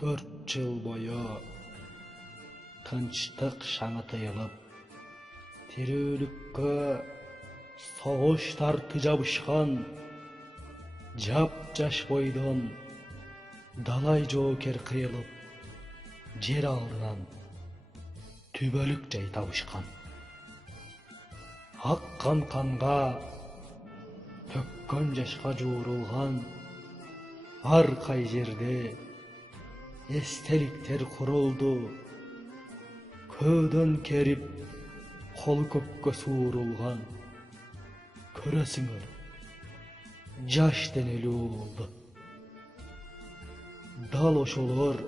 4 жыл бою тынчтык шаңы тыйылып, тирүүлүккө согуш тарты жабышкан жап-жаш бойдон далай жоокер кыйылып, жер алдынан түбөлүк жай табышкан. Аккан канга, төккөн жашка жуурулган ар кай жерде эстеликтер курулду. Көөдөн керип, колу көккө суурулган көрөсүңөр жаш денелүү болду. Дал ошолор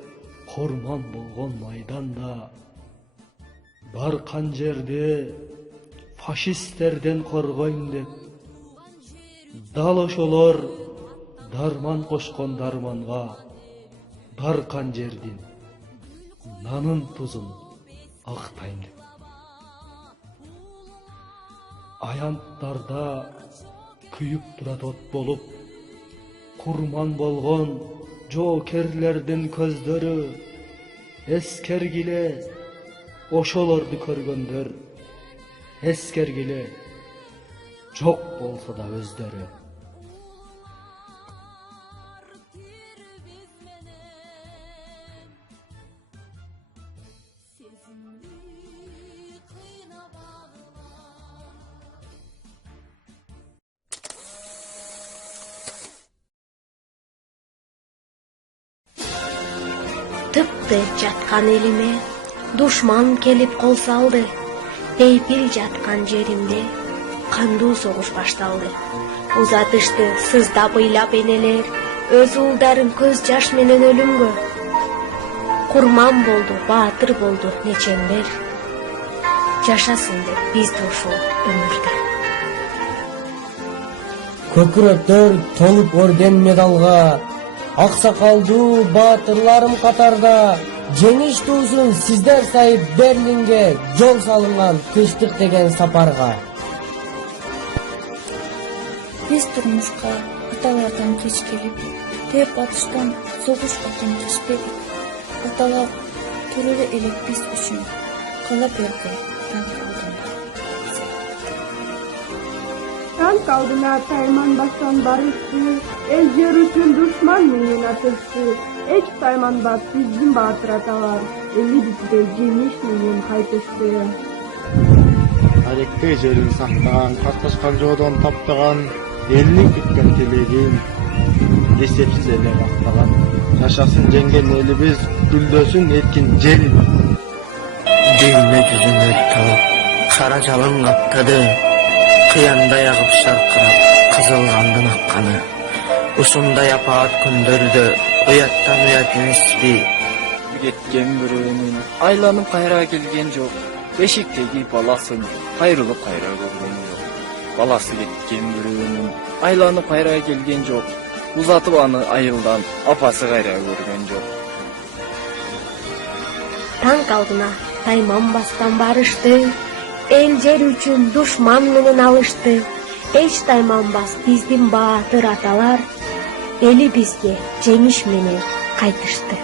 корман болгон майданда баркан жерде фашисттерден коргойм деп, дал ошолор дарман кошкон дарманга баркан жердин нанын тузун актайм деп. Аянттарда күйүп турат от болуп, курман болгон жоокерлердин көздөрү эскергиле ошолорду көргөндөр, эскергиле жок болсо да өздөрү. Тыпты жаткан элиме душман келип кол салды. Бейпил жаткан жеримде кандуу согуш башталды. Узатышты сыздап ыйлап энелер, өз уулдарын көз жаш менен өлүмгө. Курман болду, баатыр болду нечемдер. Жашасын деп бизди ушул өмүрдө. Көкүрөктөр толуп орден медалга, аксакалдуу баатырларым катарда. Жеңиш туусун сиздер сайып Берлинге жол салынган тынчтык деген сапарга. Биз турмушка аталардан кеч келип, теп батыштан согушка теңдешпедик. Аталар төрөлө элек биз үчүн кала берди танк алдында. Танк алдына тайманбастан барышты, эл жер үчүн душман менен атышты. Эч тайманбас биздин баатыр аталар, эли бизге жеңиш менен кайтышты. Тарихти жерин сактаган, катташкан жоодон таптаган, элдин күткөн тилегин эсепсиз эле бактаган. Жашасын жеңген элибиз, гүлдөсүн эркин жерибиз. Дүйнө жүзүнө тауып, кара жалын каптады. Кыяндай агып шаркырап, кызыл кандын акканы. Ушундай апаат күндөрдө уяттан уят эмеспи. Кеткен бирөөнүн айланып кайра келген жок. Бешиктеги баласын кайрылып кайра көргөн жок. Баласы кеткен бирөөнүн айланып кайра келген жок. Узатып аны айылдан апасы кайра көргөн жок. Танк алдына тайманбастан барышты. Эл жер үчүн душман менен алышты. Эч тайманбас биздин баатыр аталар, эли бизге жеңиш менен кайтышты.